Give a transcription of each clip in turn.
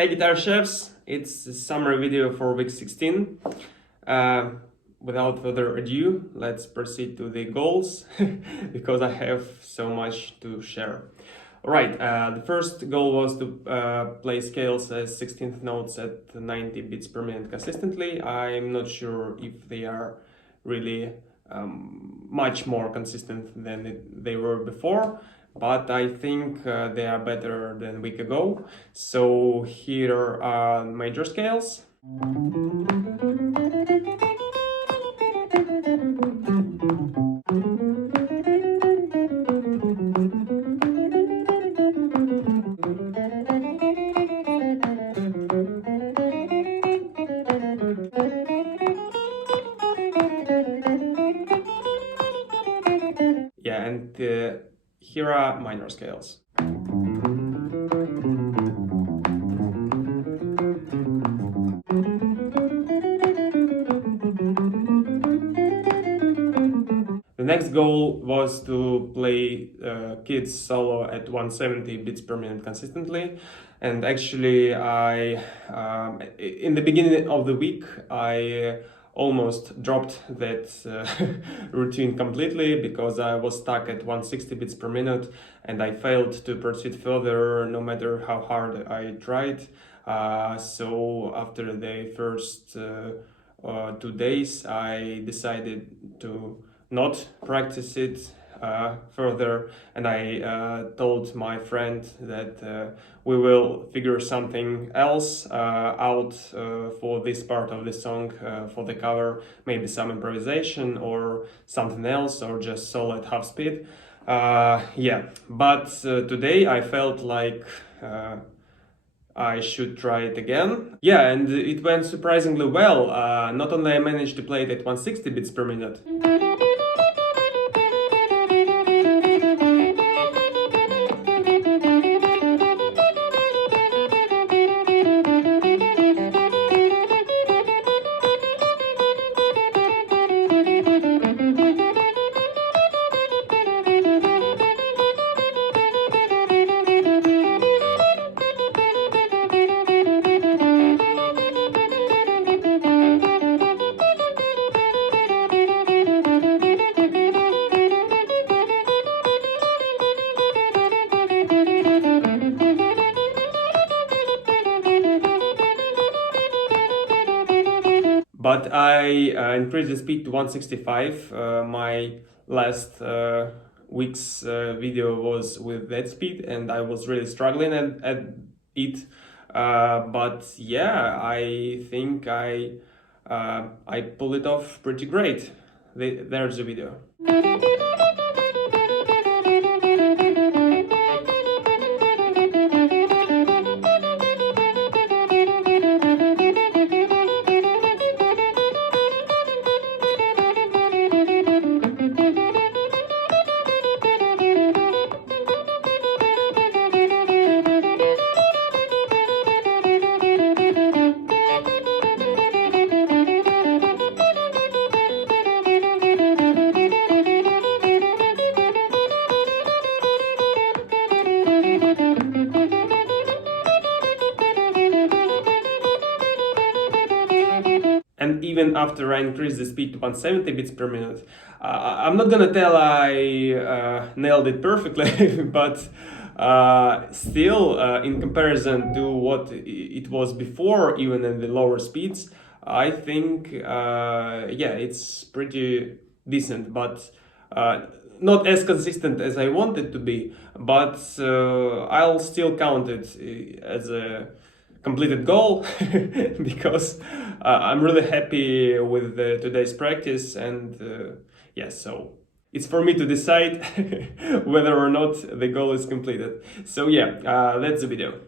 Hey guitar chefs, it's a summary video for week 16. Without further ado, let's proceed to the goals because I have so much to share. Alright, the first goal was to play scales as 16th notes at 90 beats per minute consistently. I'm not sure if they are really much more consistent than they were before, but I think they are better than a week ago. So here are major scales. Yeah, and here are minor scales. The next goal was to play kids solo at 170 beats per minute consistently, and actually in the beginning of the week I almost dropped that routine completely because I was stuck at 160 beats per minute and I failed to proceed further no matter how hard I tried. So after the first 2 days I decided to not practice it further, and I told my friend that we will figure something else out for this part of the song, for the cover, maybe some improvisation or something else, or just solo at half speed. Yeah, but today I felt like I should try it again. Yeah, and it went surprisingly well. Not only I managed to play it at 160 beats per minute, but I increased the speed to 165. My last week's video was with that speed and I was really struggling at it. But yeah, I think I pulled it off pretty great. There's the video. And even after I increased the speed to 170 beats per minute, I'm not gonna tell I nailed it perfectly, but still, in comparison to what it was before, even at the lower speeds, I think, yeah, it's pretty decent, but not as consistent as I want it to be, but I'll still count it as a completed goal because I'm really happy with today's practice, and yeah, so it's for me to decide whether or not the goal is completed. So yeah, that's the video.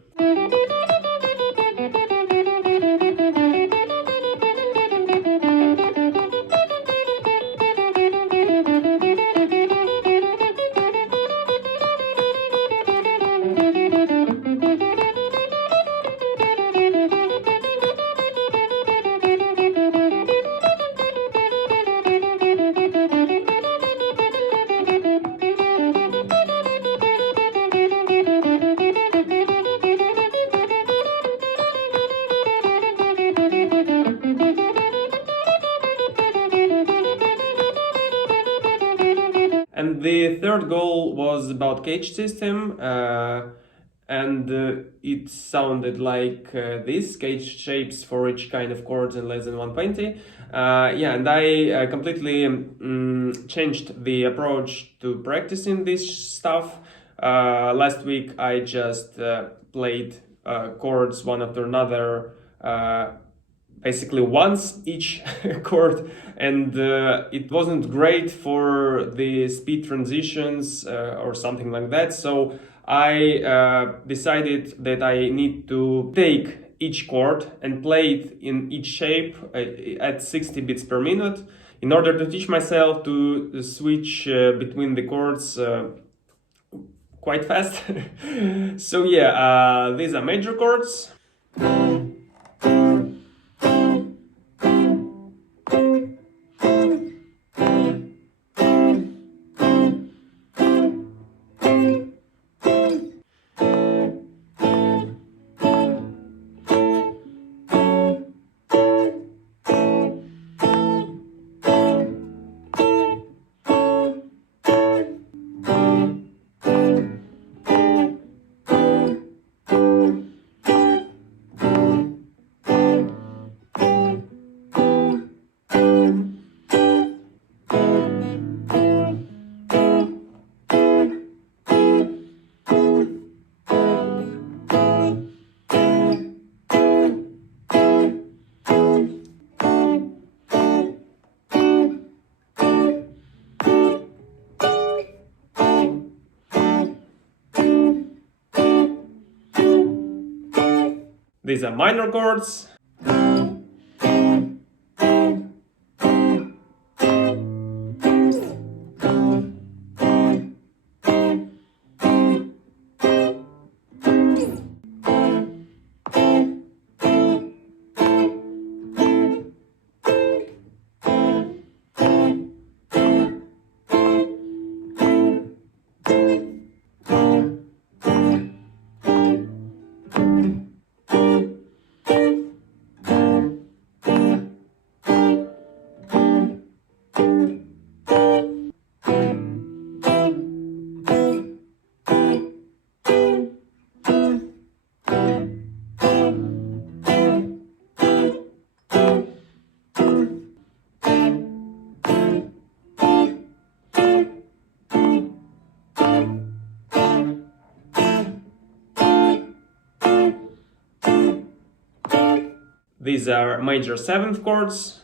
the third goal was about cage system, and it sounded like this cage shapes for each kind of chords in less than 120. Yeah, and I completely changed the approach to practicing this stuff. Last week I just played chords one after another, basically once each chord, and it wasn't great for the speed transitions or something like that. So I decided that I need to take each chord and play it in each shape at 60 beats per minute in order to teach myself to switch between the chords quite fast. So yeah, these are major chords. These are minor chords. These are major seventh chords.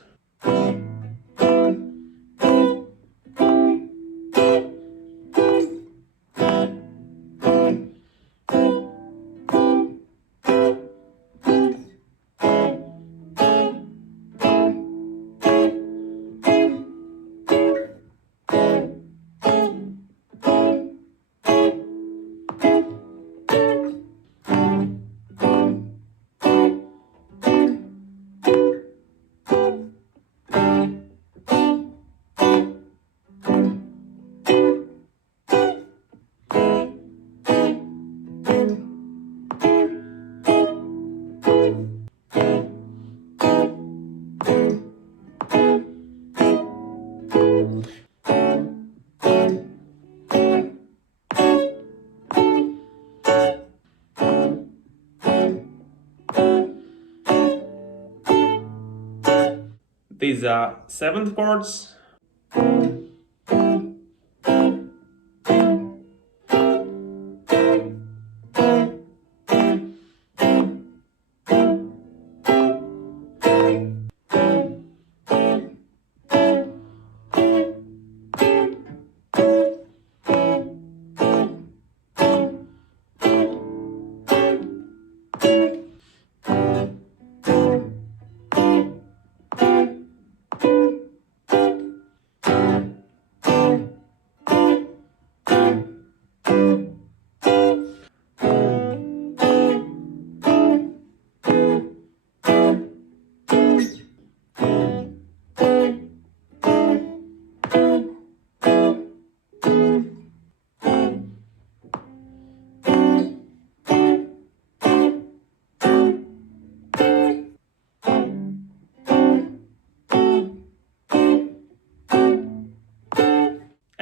These are seventh chords.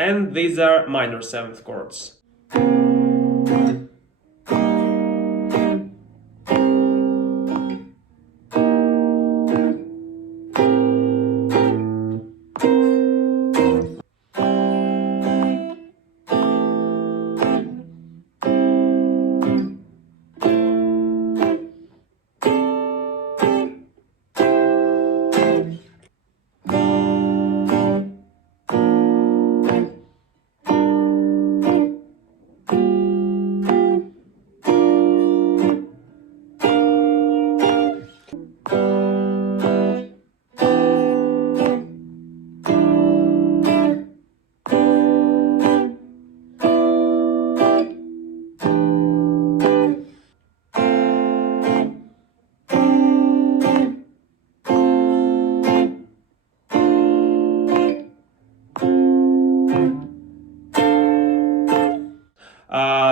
and these are minor 7th chords.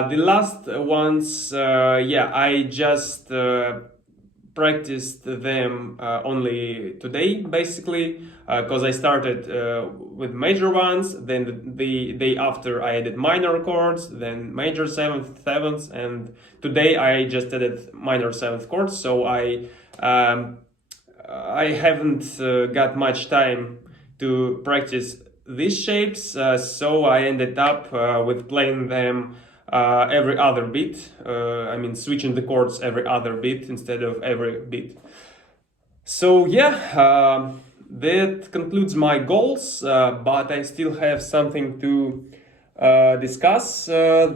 The last ones, I just practiced them only today, basically, because I started with major ones, then the day after I added minor chords, then major 7th, 7th, and today I just added minor 7th chords, so I haven't got much time to practice these shapes, so I ended up with playing them every other beat. I mean, switching the chords every other beat instead of every beat. So that concludes my goals, but I still have something to discuss. I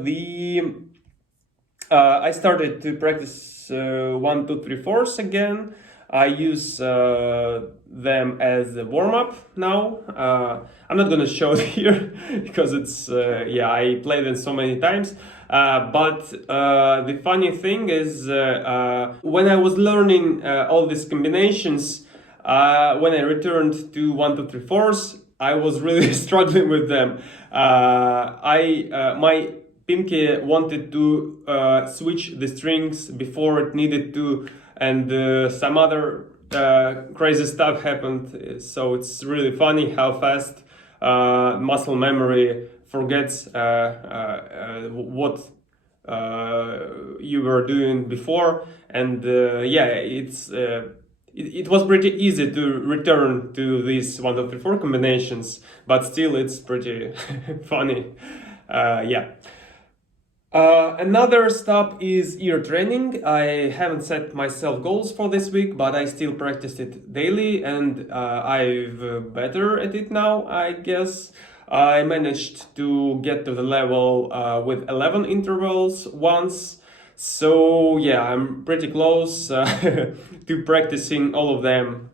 started to practice 1, 2, 3, 4s again. I use them as a warm-up now. I'm not gonna show it here because it's I played it so many times. But the funny thing is, when I was learning all these combinations, when I returned to 1, 2, 3, 4s, I was really struggling with them. My pinky wanted to switch the strings before it needed to, and some other crazy stuff happened. So it's really funny how fast muscle memory forgets what you were doing before, and it was pretty easy to return to these 1, 2, 3, 4 combinations, but still it's pretty funny. Another stop is ear training. I haven't set myself goals for this week, but I still practice it daily, and I'm better at it now, I guess. I managed to get to the level with 11 intervals once, so yeah, I'm pretty close to practicing all of them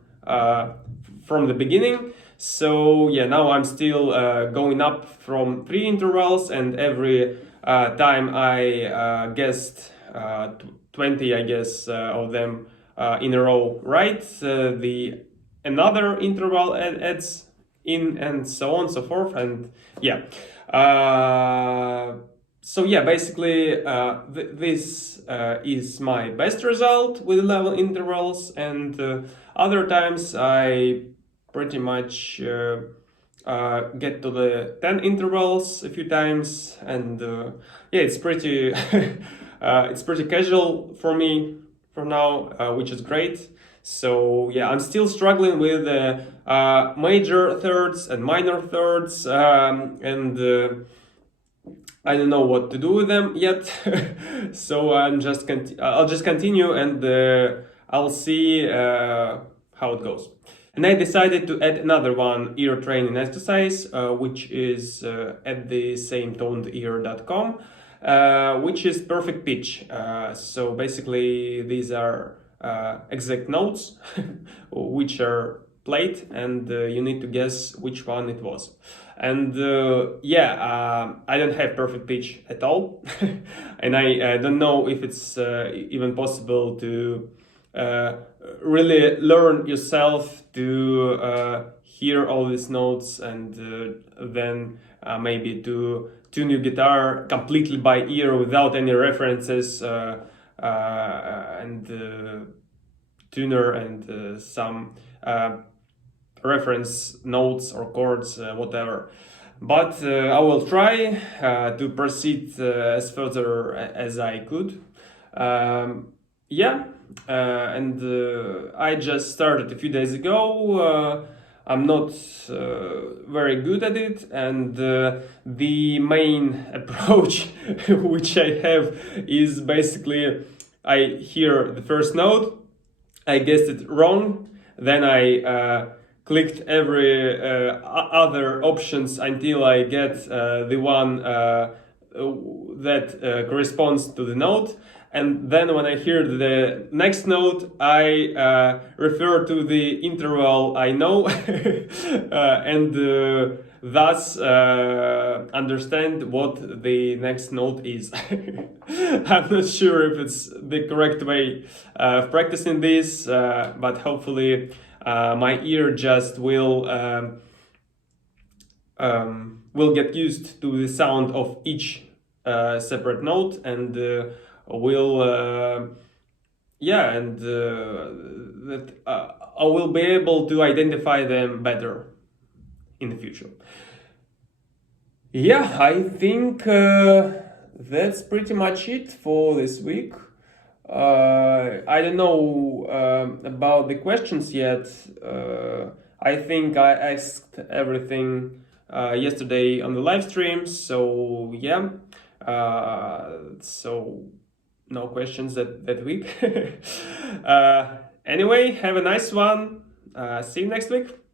from the beginning. So yeah, now I'm still going up from 3 intervals, and every time I guessed 20, I guess, of them in a row right, the another interval adds in, and so on and so forth, and basically this is my best result with 11 intervals, and other times I pretty much get to the 10 intervals a few times, and it's pretty it's pretty casual for me for now, which is great. So yeah, I'm still struggling with major thirds and minor thirds, and I don't know what to do with them yet. So I'll just continue, and I'll see how it goes. And I decided to add another one, ear training exercise, which is at the same tonedear.com, which is perfect pitch. So basically these are exact notes which are played, and you need to guess which one it was. And I don't have perfect pitch at all, and I don't know if it's even possible to really learn yourself to hear all these notes, and then maybe to tune your guitar completely by ear without any references, and tuner and some reference notes or chords, whatever. but I will try to proceed as further as I could. Yeah, and I just started a few days ago. I'm not very good at it, and the main approach which I have is basically I hear the first note, I guessed it wrong, then I clicked every other options until I get the one that corresponds to the note, and then when I hear the next note I refer to the interval I know and thus understand what the next note is. I'm not sure if it's the correct way of practicing this, but hopefully my ear just will get used to the sound of each separate note, and will that I will be able to identify them better in the future. Yeah, I think that's pretty much it for this week. I don't know about the questions yet. I think I asked everything yesterday on the live stream, so yeah. So no questions that week. Anyway, have a nice one. See you next week.